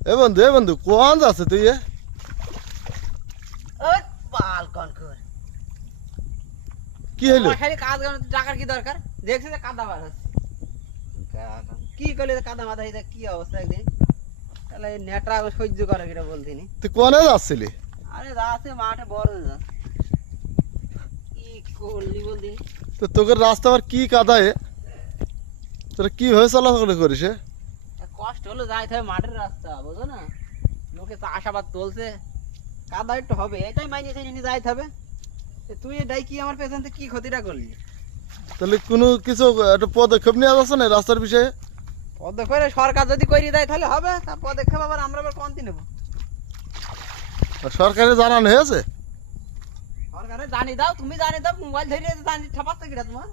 এ বন্ধু কোন যাচ্ছে তুই ওই পাল কোন কর কি হইলো খালি কাজ গান টাকার কি দরকার দেখছিস যে কাদা বার হচ্ছে কি করলে কাদা মাথা এটা কি অবস্থা একদিন তাহলে নেটা সহ্য করে কিটা বলতিনি তুই কোনে যাচ্ছিলি আরে যাচ্ছে মাঠে বড় যা কি করলি বলতিনি তো তোকে রাস্তা আবার কি কাদায় তোরা কি হয়ে চলাচল করিস কষ্ট হলো যাইতে হবে মাঠের রাস্তা বুঝো না লোকে চাষাবাদ তুলছে কাদা একটু হবে এটাই মাইনে সেই নিয়ে যাইতে হবে তুই এটাই কি আমার পেছন থেকে কি ক্ষতিটা করলি তাহলে কোনো কিছু একটা পদক্ষেপ নেওয়া যাচ্ছে না রাস্তার বিষয়ে পদক্ষেপ সরকার যদি করিয়ে দেয় তাহলে হবে তা পদক্ষেপ আবার আমরা আবার কমতি নেবো সরকারে জানানো হয়েছে সরকারে জানি দাও তুমি জানি দাও মোবাইল ধরে জানি ঠাপাচ্ছে কিটা তোমার